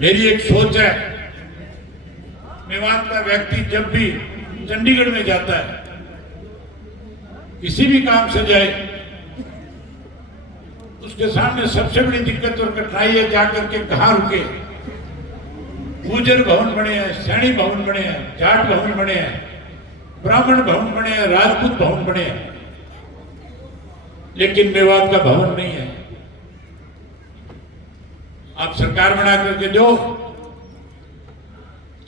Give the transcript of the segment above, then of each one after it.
मेरी एक सोच है, मेवात का व्यक्ति जब भी चंडीगढ़ में जाता है, किसी भी काम से जाए, उसके सामने सबसे बड़ी दिक्कत और कठिनाई है जाकर के कहाँ रुके। गुर्जर भवन बने हैं, सैनी भवन बने हैं, जाट भवन बने हैं, ब्राह्मण भवन बने हैं, राजपूत भवन बने हैं, लेकिन मेवात का भवन नहीं है। आप सरकार बना करके दो,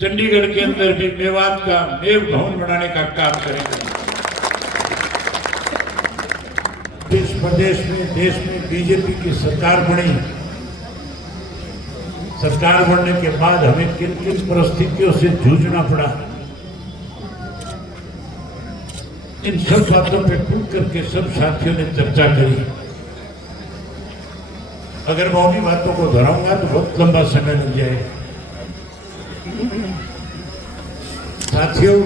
चंडीगढ़ के अंदर भी मेवात का मेव भवन बनाने का काम करेंगे। देश प्रदेश में, देश में बीजेपी की सरकार बनी। सरकार बनने के बाद हमें किन किन परिस्थितियों से जूझना पड़ा, इन सब बातों पे खुल करके सब साथियों ने चर्चा करी। अगर मैं उन्हीं बातों को दोहराऊंगा तो बहुत लंबा समय लग जाएगा। साथियों,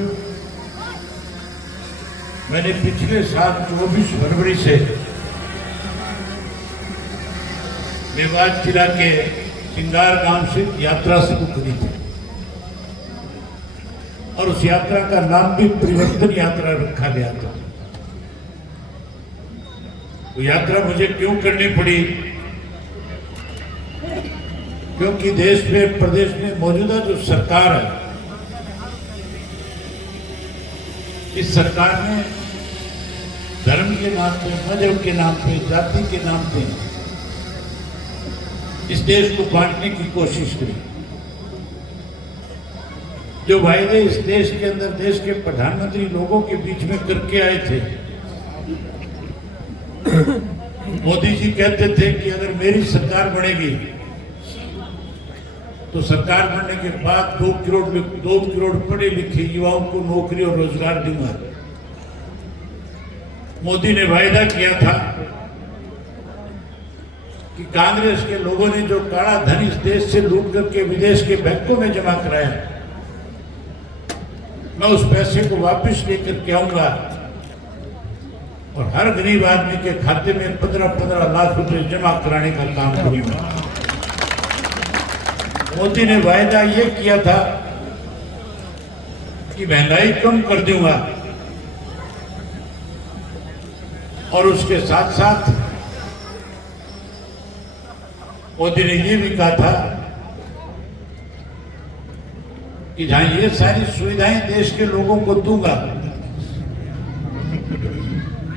मैंने पिछले साल 24 फरवरी से मेवात जिला के सिंगार गांव से यात्रा शुरू करी थी और उस यात्रा का नाम भी परिवर्तन यात्रा रखा गया था। वो यात्रा मुझे क्यों करनी पड़ी? क्योंकि देश में, प्रदेश में मौजूदा जो सरकार है, इस सरकार ने धर्म के नाम पे, मजहब के नाम पे, जाति के नाम पे इस देश को बांटने की कोशिश करी। जो वायदे इस देश के अंदर देश के प्रधानमंत्री लोगों के बीच में करके आए थे, मोदी जी कहते थे कि अगर मेरी सरकार बनेगी तो सरकार बनने के बाद 2 करोड़ पढ़े लिखे युवाओं को नौकरी और रोजगार दूंगा। मोदी ने वायदा किया था कि कांग्रेस के लोगों ने जो काला धन इस देश से लूट करके विदेश के बैंकों में जमा कराया, मैं उस पैसे को वापस लेकर के आऊंगा और हर गरीब आदमी के खाते में 15-15 लाख रुपए जमा कराने का काम करूंगा। मोदी ने वायदा ये किया था कि महंगाई कम कर दूंगा और उसके साथ साथ मोदी ने ये भी कहा था कि जहां ये सारी सुविधाएं देश के लोगों को दूंगा,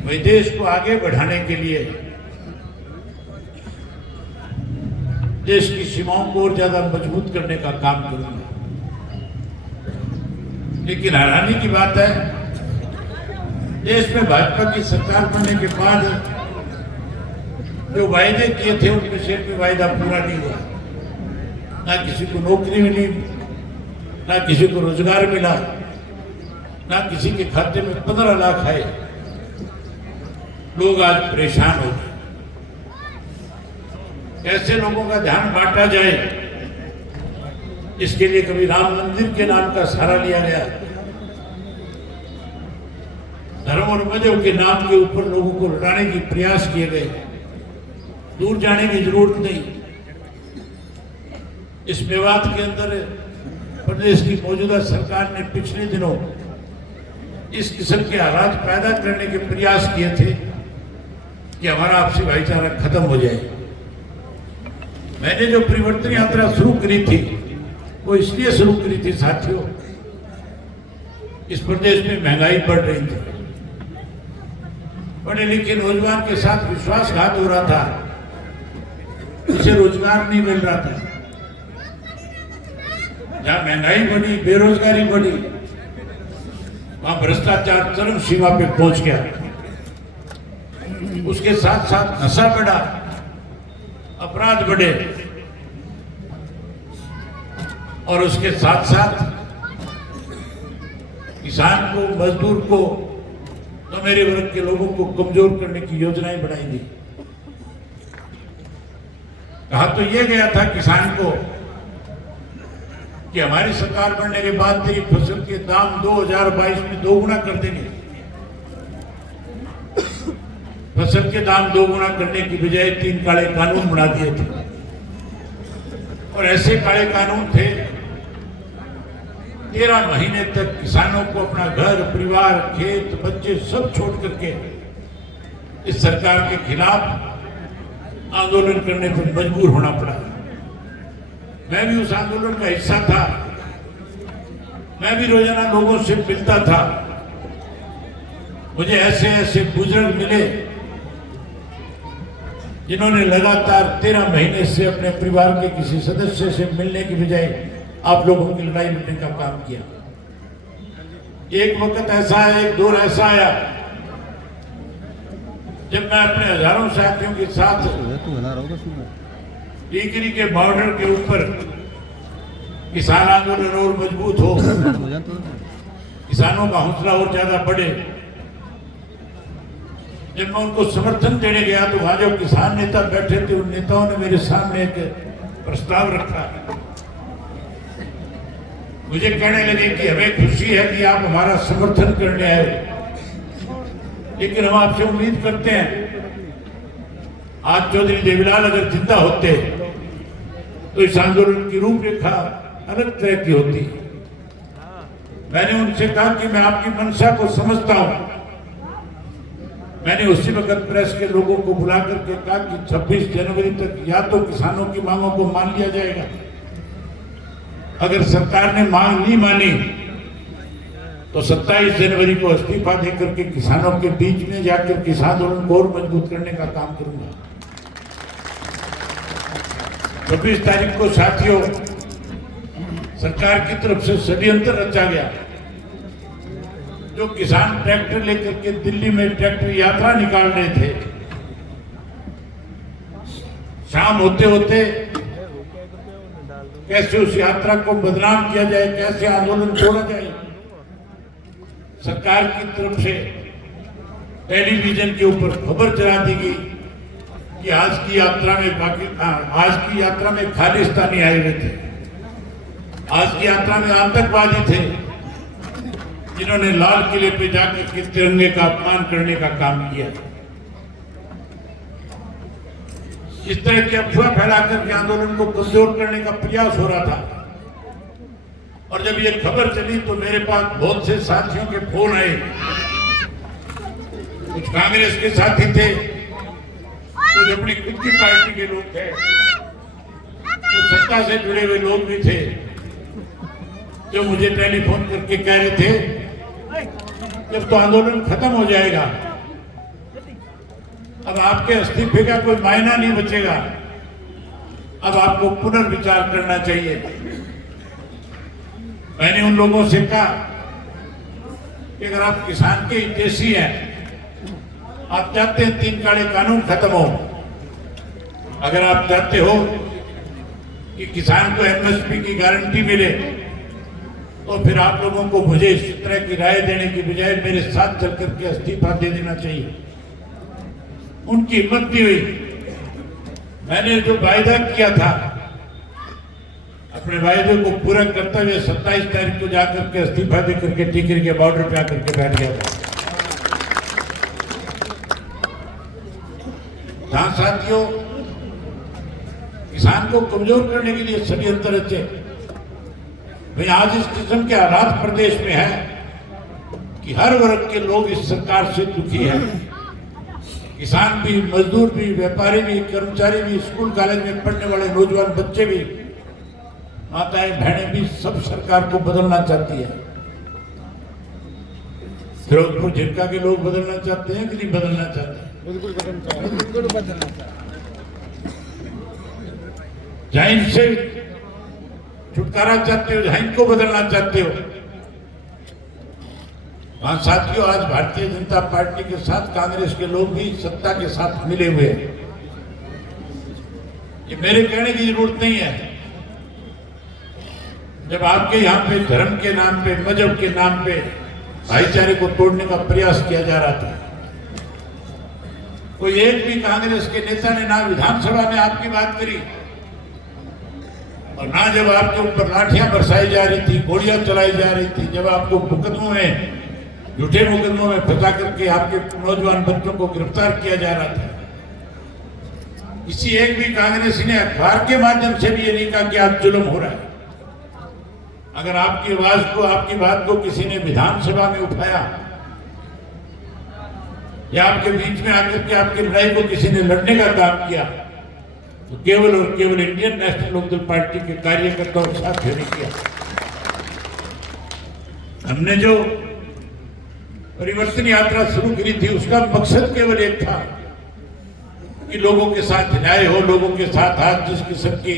वही देश को आगे बढ़ाने के लिए देश की सीमाओं को और ज्यादा मजबूत करने का काम करूंगा। लेकिन हैरानी की बात है, देश में भाजपा की सरकार बनने के बाद जो वायदे किए थे उनमें से कोई वायदा पूरा नहीं हुआ। ना किसी को नौकरी मिली, ना किसी को रोजगार मिला, ना किसी के खाते में 15 लाख आए। लोग आज परेशान हो गए। कैसे लोगों का ध्यान बांटा जाए, इसके लिए कभी राम मंदिर के नाम का सहारा लिया गया, धर्म और मजहब के नाम के ऊपर लोगों को लड़ाने की प्रयास किए गए। दूर जाने की जरूरत नहीं। इस मेवात के अंदर प्रदेश की मौजूदा सरकार ने पिछले दिनों इस किस्म के हालात पैदा करने के प्रयास किए थे कि हमारा आपसी भाईचारा खत्म हो जाए। मैंने जो परिवर्तन यात्रा शुरू करी थी, वो इसलिए शुरू करी थी साथियों, इस प्रदेश में महंगाई बढ़ रही थी, पढ़े लिखे नौजवान के साथ विश्वासघात हो रहा था, उसे रोजगार नहीं मिल रहा था। जहां महंगाई बढ़ी, बेरोजगारी बढ़ी, वहां भ्रष्टाचार चरम सीमा पे पहुंच गया। उसके साथ साथ नशा बढ़ा, अपराध बढ़े और उसके साथ साथ किसान को, मजदूर को, मेरे वर्ग के लोगों को कमजोर करने की योजनाएं बनाई गई। कहा तो यह गया था किसान को कि हमारी सरकार बनने के बाद तेरी फसल के दाम 2022 में 2 गुना कर देंगे। फसल के दाम 2 गुना करने की बजाय 3 काले कानून बना दिए थे। और ऐसे काले कानून थे 13 महीने तक किसानों को अपना घर, परिवार, खेत, बच्चे सब छोड़ करके इस सरकार के खिलाफ आंदोलन करने पर मजबूर होना पड़ा। मैं भी उस आंदोलन का हिस्सा था। मैं भी रोजाना लोगों से मिलता था। मुझे ऐसे ऐसे बुजुर्ग मिले जिन्होंने लगातार 13 महीने से अपने परिवार के किसी सदस्य से मिलने की बजाय आप लोगों की लड़ाई लड़ने का काम किया। एक वक्त ऐसा आया, एक दौर ऐसा आया जब मैं अपने हजारों साथियों के साथ टीकरी के बॉर्डर के ऊपर किसान आंदोलन और मजबूत हो, किसानों का हौसला और ज्यादा बढ़े, जब मैं उनको समर्थन देने गया तो वहां जो किसान नेता बैठे थे उन नेताओं ने मेरे सामने एक प्रस्ताव रखा। मुझे कहने लगे कि हमें खुशी है कि आप हमारा समर्थन करने आए, लेकिन हम आपसे उम्मीद करते हैं आज चौधरी देवीलाल अगर जिंदा होते तो इस आंदोलन की रूपरेखा अलग तरह की होती। मैंने उनसे कहा कि मैं आपकी मंशा को समझता हूं। मैंने उसी वक्त प्रेस के लोगों को बुला करके कहा कि 26 जनवरी तक या तो किसानों की मांगों को मान लिया जाएगा, अगर सरकार ने मांग नहीं मानी तो 27 जनवरी को इस्तीफा देकर के किसानों के बीच में जाकर किसान आंदोलन को और मजबूत करने का काम करूंगा। 26 तारीख को साथियों सरकार की तरफ से षड्यंत्र रचा गया। जो किसान ट्रैक्टर लेकर के दिल्ली में ट्रैक्टर यात्रा निकाल रहे थे, शाम होते होते कैसे उस यात्रा को बदनाम किया जाए, कैसे आंदोलन तोड़ा जाए, सरकार की तरफ से टेलीविजन के ऊपर खबर चला दी गई कि आज की यात्रा में खालिस्तानी आए हुए थे, आज की यात्रा में आतंकवादी थे जिन्होंने लाल किले पे जाकर के तिरंगे का अपमान करने का काम किया। इस तरह की अफवाह फैलाकर के आंदोलन को कमजोर करने का प्रयास हो रहा था। और जब ये खबर चली तो मेरे पास बहुत से साथियों के फोन आए। कुछ कांग्रेस के साथी थे, कुछ अपनी खुद की पार्टी के लोग थे, कुछ सत्ता से जुड़े हुए लोग भी थे, जो मुझे टेलीफोन करके कह रहे थे जब तो आंदोलन खत्म हो जाएगा, अब आपके इस्तीफे का कोई मायना नहीं बचेगा, अब आपको पुनर्विचार करना चाहिए। मैंने उन लोगों से कहा कि अगर आप किसान के हितैषी हैं, आप चाहते हैं 3 काले कानून खत्म हो, अगर आप चाहते हो कि किसान को एमएसपी की गारंटी मिले, तो फिर आप लोगों को मुझे इस तरह की राय देने की बजाय मेरे साथ चल करके इस्तीफा दे देना चाहिए। उनकी हिम्मत भी हुई। मैंने जो वायदा किया था अपने वायदे को पूरा करते हुए 27 तारीख को जाकर के इस्तीफा दे करके टीकरी के बॉर्डर पे आकर के बैठ गया था। जहां साथियों किसान को कमजोर करने के लिए षड्यंत्र रचे, भाई आज इस किस्म के हालात प्रदेश में है कि हर वर्ग के लोग इस सरकार से दुखी हैं। किसान भी, मजदूर भी, व्यापारी भी, कर्मचारी भी, स्कूल कॉलेज में पढ़ने वाले नौजवान बच्चे भी, माताएं बहनें भी, सब सरकार को बदलना चाहती है। फिरोजपुर झिरका के लोग बदलना चाहते हैं कि नहीं बदलना चाहते? बिल्कुल बदलना चाहते। जहां इनसे छुटकारा चाहते हो, जहां इनको बदलना चाहते हो, वहां साथियों आज भारतीय जनता पार्टी के साथ कांग्रेस के लोग भी सत्ता के साथ मिले हुए हैं। ये मेरे कहने की जरूरत नहीं है। जब आपके यहाँ पे धर्म के नाम पे, मजहब के नाम पे भाईचारे को तोड़ने का प्रयास किया जा रहा था, कोई एक भी कांग्रेस के नेता ने ना विधानसभा में आपकी बात करी और ना जब आपके ऊपर लाठियां बरसाई जा रही थी, गोलियां चलाई जा रही थी, जब आपको मुकदमों में, झूठे मुकदमों में फंसा करके आपके नौजवान बच्चों को गिरफ्तार किया जा रहा था, किसी एक भी कांग्रेसी ने अखबार के माध्यम से भी ये नहीं कहा कि आज जुल्म हो रहा है। अगर आपकी आवाज को, आपकी बात को किसी ने विधानसभा में उठाया या आपके बीच में आकर के आपकी लड़ाई को किसी ने लड़ने का काम किया, तो केवल और केवल इंडियन नेशनल लोकदल पार्टी के कार्यकर्ताओं के साथ नहीं किया। हमने जो परिवर्तन यात्रा शुरू करी थी, उसका मकसद केवल एक था कि लोगों के साथ न्याय हो, लोगों के साथ आज जिस किस्म की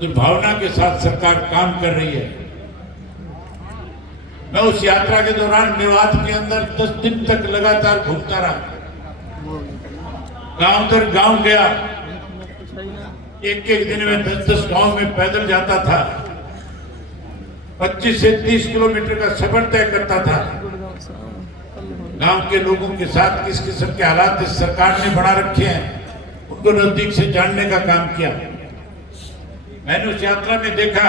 दुर्भावना के साथ सरकार काम कर रही है। मैं उस यात्रा के दौरान मेवात के अंदर 10 दिन तक लगातार घूमता रहा, गांव दर गांव गया, एक एक दिन में 10-10 गांव में पैदल जाता था, 25 से 30 किलोमीटर का सफर तय करता था। गांव के लोगों के साथ किस किस्म के हालात इस सरकार ने बना रखे हैं, उनको नजदीक से जानने का काम किया। मैंने उस यात्रा में देखा,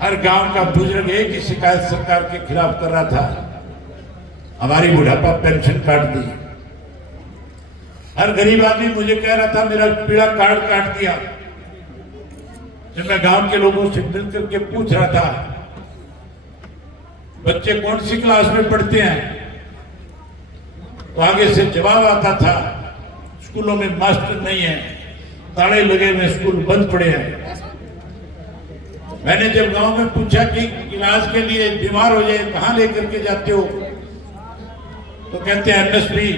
हर गांव का बुजुर्ग एक ही शिकायत सरकार के खिलाफ कर रहा था, हमारी बुढ़ापा पेंशन काट दी। हर गरीब आदमी मुझे कह रहा था मेरा पीला कार्ड काट दिया। जब मैं गांव के लोगों से मिलकर के पूछ रहा था बच्चे कौन सी क्लास में पढ़ते हैं, तो आगे से जवाब आता था स्कूलों में मास्टर नहीं है, ताले लगे हुए स्कूल बंद पड़े हैं। मैंने जब गांव में पूछा कि इलाज के लिए बीमार हो जाए कहां लेकर के जाते हो, तो कहते हैं एमएसपी,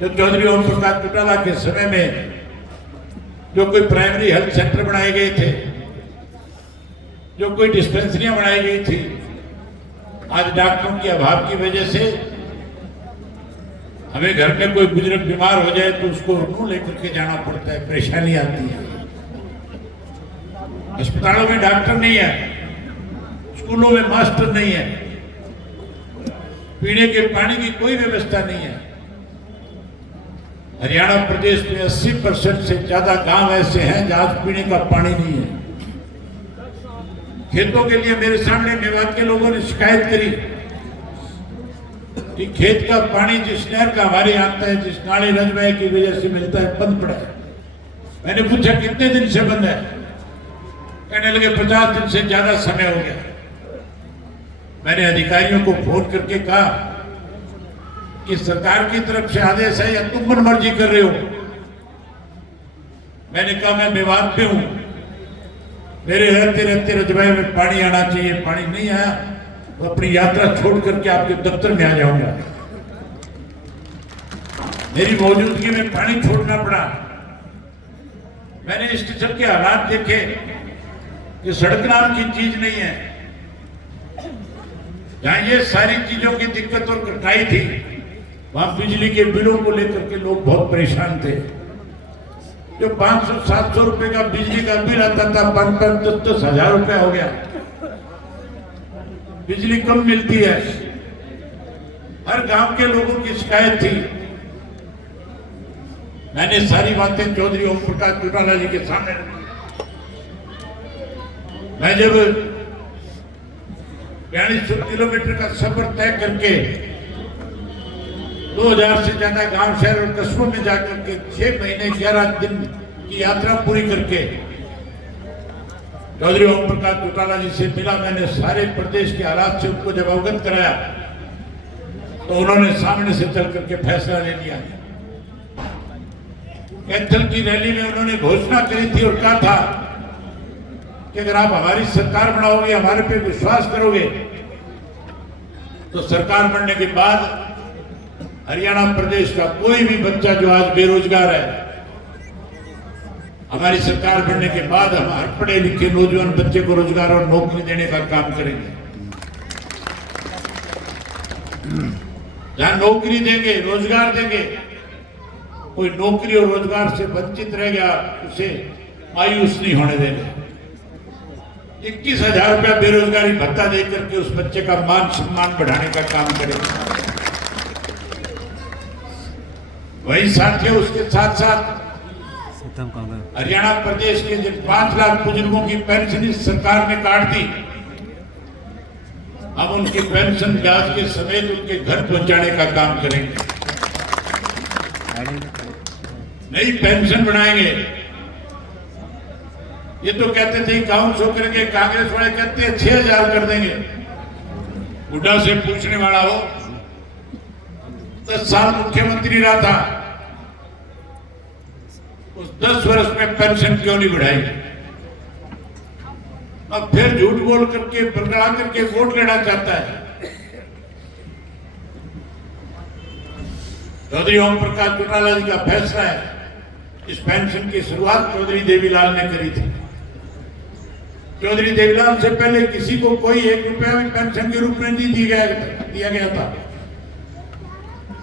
जो चौधरी ओम प्रकाश चौटाला के समय में जो कोई प्राइमरी हेल्थ सेंटर बनाए गए थे, जो कोई डिस्पेंसरियां बनाई गई थी, आज डॉक्टरों के अभाव की वजह से हमें घर में कोई बुजुर्ग बीमार हो जाए तो उसको रूम लेकर के जाना पड़ता है, परेशानी आती है। अस्पतालों में डॉक्टर नहीं है, स्कूलों में मास्टर नहीं है, पीने के पानी की कोई व्यवस्था नहीं है। हरियाणा प्रदेश में 80% से ज्यादा गांव ऐसे हैं जहां पीने का पानी नहीं है। खेतों के लिए मेरे सामने मेवात के लोगों ने शिकायत करी कि खेत का पानी जिस नहर का हमारे यहाँ आता है, जिस नाले रजवाए की वजह से मिलता है, बंद पड़ा है। मैंने पूछा कितने दिन से बंद है, कहने लगे 50 दिन से ज्यादा समय हो गया। मैंने अधिकारियों को फोन करके कहा कि सरकार की तरफ से आदेश है या तुम मनमर्जी कर रहे हो। मैंने कहा मैं मेवात पे हूं, मेरे रहते रहते रजवाए में पानी आना चाहिए, पानी नहीं आया तो अपनी यात्रा छोड़ करके आपके दफ्तर में आ जाऊंगा। मेरी मौजूदगी में पानी छोड़ना पड़ा। मैंने स्टेशन के हालात देखे कि सड़क नाम की चीज नहीं है। जहां ये सारी चीजों की दिक्कत और कठिनाई थी, वहां बिजली के बिलों को लेकर के लोग बहुत परेशान थे। जो 500-700 रुपए का बिजली का बिल आता था, 5-10 हजार रुपया हो गया। बिजली कम मिलती है, हर गांव के लोगों की शिकायत थी। मैंने सारी बातें चौधरी ओम प्रकाश चौटाला जी के सामने रखी। मैं जब 4200 किलोमीटर का सफर तय करके 2000 से ज्यादा गांव, शहर और कस्बों में जाकर के 6 महीने 11 दिन की यात्रा पूरी करके चौधरी ओम प्रकाश चौटाला जी से मिला, मैंने सारे प्रदेश के हालात से उनको जब अवगत कराया तो उन्होंने सामने से चल करके फैसला ले लिया। कैथल की रैली में उन्होंने घोषणा करी थी और कहा था कि अगर आप हमारी सरकार बनाओगे, हमारे पे विश्वास करोगे, तो सरकार बनने के बाद हरियाणा प्रदेश का कोई भी बच्चा जो आज बेरोजगार है, हमारी सरकार बनने के बाद हम हर पढ़े लिखे नौजवान बच्चे को रोजगार और नौकरी देने का काम करेंगे। जहां नौकरी देंगे, रोजगार देंगे, कोई नौकरी और रोजगार से वंचित रह गया उसे मायूस नहीं होने देंगे। 21,000 रुपया बेरोजगारी भत्ता देकर के उस बच्चे का मान सम्मान बढ़ाने का काम करेंगे। वही साथियों, उसके साथ साथ हरियाणा प्रदेश के जिन 5 लाख बुजुर्गों की पेंशन इस सरकार ने काट दी, अब उनकी पेंशन ब्याज के समेत उनके घर पहुंचाने का काम करेंगे। नई पेंशन बनाएंगे। ये तो कहते थे 5100 करेंगे, कांग्रेस वाले कहते हैं 6000 कर देंगे। बुढ़ा से पूछने वाला हो, 10 साल मुख्यमंत्री रहा था, उस 10 वर्ष में पेंशन क्यों नहीं बढ़ाई? अब फिर झूठ बोल करके बड़बड़ा करके वोट लेना चाहता है। चौधरी ओम प्रकाश चौटाला जी का फैसला है। इस पेंशन की शुरुआत चौधरी देवीलाल ने करी थी। चौधरी देवीलाल से पहले किसी को कोई 1 रुपया भी पेंशन के रूप में नहीं दिया गया था।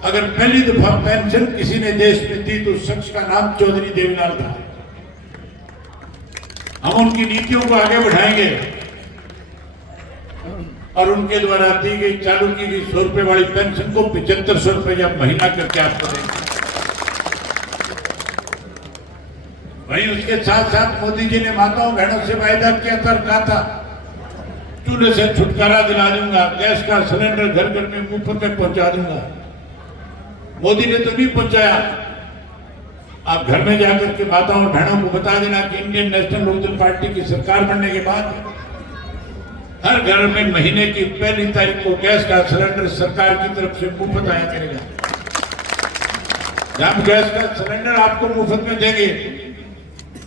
अगर पहली दफा पेंशन किसी ने देश में दी तो उस शख्स का नाम चौधरी देवीलाल था। हम उनकी नीतियों को आगे बढ़ाएंगे और उनके द्वारा दी गई चालू की गई 100 रुपए वाली पेंशन को 7500 रुपया महीना करके आपको देंगे। वहीं उसके साथ साथ मोदी जी ने माताओं बहनों से वायदा किया था, कहा था चूल्हे से छुटकारा दिला दूंगा, गैस का सिलेंडर घर घर में मुफ्त में पहुंचा दूंगा। मोदी ने तो नहीं पहुंचाया। आप घर में जाकर के माताओं और बहनों को बता देना कि इंडियन नेशनल लोकदल पार्टी की सरकार बनने के बाद हर घर में महीने की पहली तारीख को गैस का सिलेंडर सरकार की तरफ से मुफ्त आया करेगा। जब गैस का सिलेंडर आपको मुफ्त में देंगे,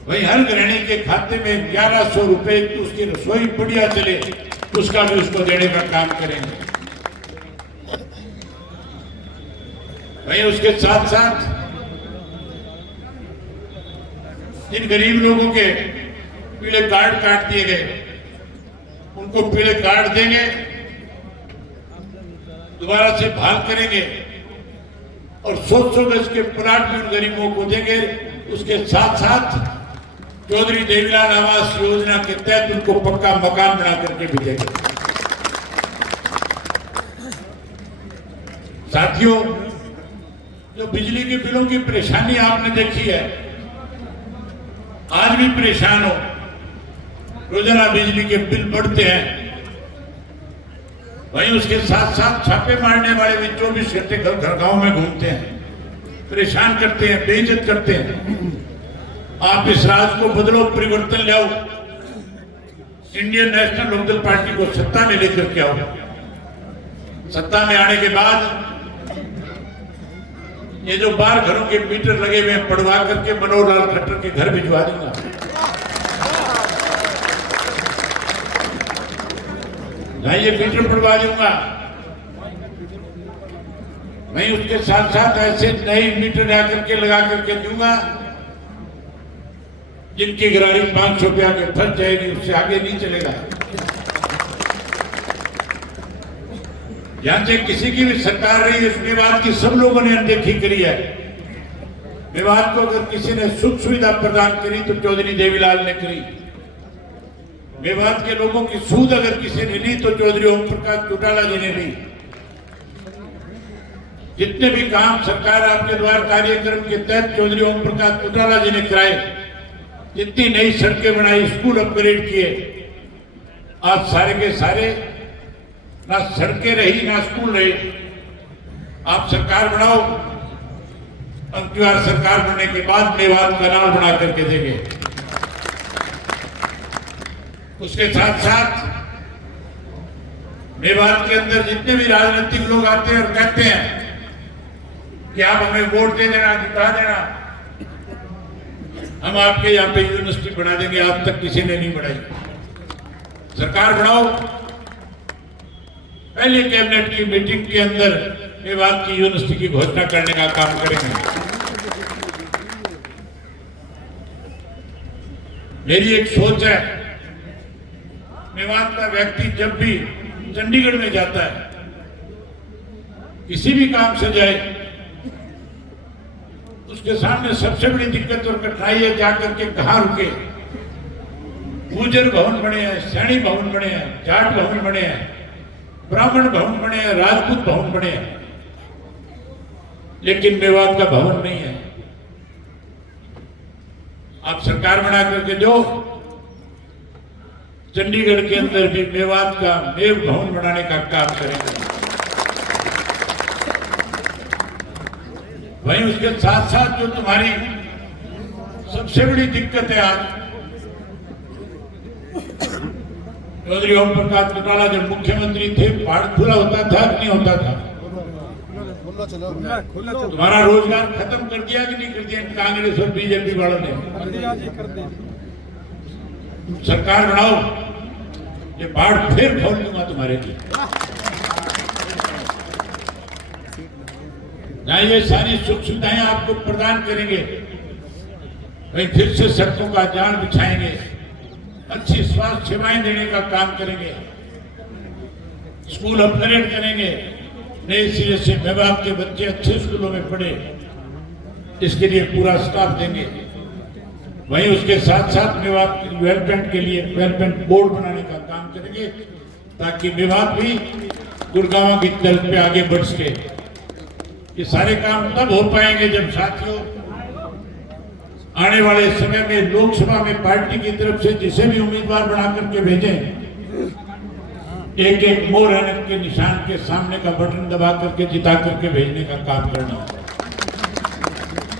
वही हर गृहिणी के खाते में 1100 रुपए की उसकी रसोई बढ़िया चले उसका भी उसको देने का काम करेंगे। वही उसके साथ साथ जिन गरीब लोगों के पीले कार्ड काट दिए गए उनको पीले कार्ड देंगे, दोबारा से बहाल करेंगे और 100 गज के प्लाट भी उन गरीबों को देंगे। उसके साथ साथ चौधरी देवीलाल आवास योजना के तहत उनको पक्का मकान बना करके भी देंगे। साथियों, जो बिजली के बिलों की परेशानी आपने देखी है, आज भी परेशान हो, रोजाना बिजली के बिल बढ़ते हैं। वहीं उसके साथ साथ छापे मारने वाले भी 24 घंटे घर गांव में घूमते हैं, परेशान करते हैं, बेइज्जत करते हैं। आप इस राज को बदलो, परिवर्तन लाओ, इंडियन नेशनल लोकदल पार्टी को सत्ता में लेकर के आओ। सत्ता में आने के बाद ये जो 12 घरों के मीटर लगे हुए हैं पड़वा करके मनोहर लाल खट्टर के घर भिजवा दूंगा। ये मीटर पड़वा दूंगा। मैं उसके साथ साथ ऐसे नए मीटर ला करके लगा करके दूंगा जिनकी गरारी 500 रुपया के फंस जाएगी, उससे आगे नहीं चलेगा। यहां से किसी की भी सरकार रही, इस मेवात की सब लोगों ने अनदेखी करी है। मेवात को अगर किसी ने सुख सुविधा प्रदान करी तो चौधरी देवीलाल ने करी। मेवात के लोगों की सूद अगर किसी ने ली तो चौधरी ओम प्रकाश चौटाला जी ने ली। जितने भी काम सरकार आपके द्वारा कार्यक्रम के तहत चौधरी ओम प्रकाश चौटाला जी ने कराए, जितनी नई सड़कें बनाई, स्कूल अपग्रेड किए, आज सारे के सारे ना सड़कें रही ना स्कूल रही। आप सरकार बनाओ, अब की बार सरकार बनने के बाद मेवात कनाल बना करके देंगे। उसके साथ साथ मेवात के अंदर जितने भी राजनीतिक लोग आते हैं और कहते हैं कि आप हमें वोट दे देना, जिता देना, हम आपके यहाँ पे यूनिवर्सिटी बना देंगे, आज तक किसी ने नहीं बनाई। सरकार बनाओ, पहले कैबिनेट की मीटिंग के अंदर मेवात की यूनिवर्सिटी की घोषणा करने का काम करेंगे। मेरी एक सोच है, मेवात का व्यक्ति जब भी चंडीगढ़ में जाता है, किसी भी काम से जाए, उसके सामने सबसे बड़ी दिक्कत और कठिनाई है जाकर के कहां रुके। गुर्जर भवन बने हैं, सैनी भवन बने हैं, जाट भवन बने हैं, ब्राह्मण भवन बने हैं, राजपूत भवन बने हैं, लेकिन मेवात का भवन नहीं है। आप सरकार बना करके दो, चंडीगढ़ के अंदर भी मेवात का मेव भवन बनाने का काम करेंगे। वहीं उसके साथ साथ जो तुम्हारी सबसे बड़ी दिक्कत है आज चौधरी ओम प्रकाश चौटाला जब मुख्यमंत्री थे पहाड़ खुला होता था कि नहीं होता था? तुम्हारा रोजगार खत्म कर दिया कि नहीं कर दिया कांग्रेस और बीजेपी वालों ने? सरकार बनाओ, ये पहाड़ फिर खोल दूंगा तुम्हारे लिए। ना ये सारी सुख सुविधाएं आपको प्रदान करेंगे, वहीं फिर से सड़कों का जाल बिछाएंगे, अच्छी स्वास्थ्य सेवाएं देने का काम करेंगे, स्कूल अपग्रेड करेंगे, नए सिरे से विभाग के बच्चे अच्छे स्कूलों में पढ़े, इसके लिए पूरा स्टाफ देंगे। वहीं उसके साथ साथ विभाग डेवलपमेंट के लिए डेवलपमेंट बोर्ड बनाने का काम करेंगे, ताकि विभाग भी गुड़गांव की तरफ पे आगे बढ़ सके। ये सारे काम तब हो पाएंगे जब साथियों आने वाले समय में लोकसभा में पार्टी की तरफ से जिसे भी उम्मीदवार बना करके भेजें, एक एक मोर ऐनक के निशान के सामने का बटन दबा करके जिता करके भेजने का काम करना।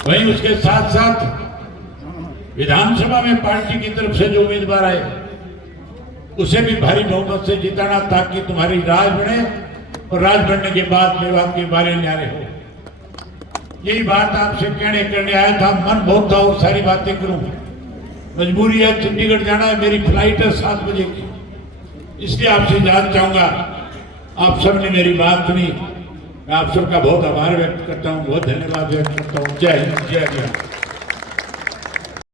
वहीं उसके साथ साथ विधानसभा में पार्टी की तरफ से जो उम्मीदवार आए उसे भी भारी बहुमत से जिताना, ताकि तुम्हारी राज बने और राज बनने के बाद मेवात के बारे न्यारे हो। यही बात आपसे करने आया था। मन बहुत था और सारी बातें करूं, मजबूरी है, चंडीगढ़ जाना है, मेरी फ्लाइट है 7 बजे की, इसलिए आपसे जानना चाहूंगा। आप सबने मेरी बात सुनी, मैं आप सबका बहुत आभार व्यक्त करता हूं, बहुत धन्यवाद व्यक्त करता हूं। जय हिंद, जय बिहार।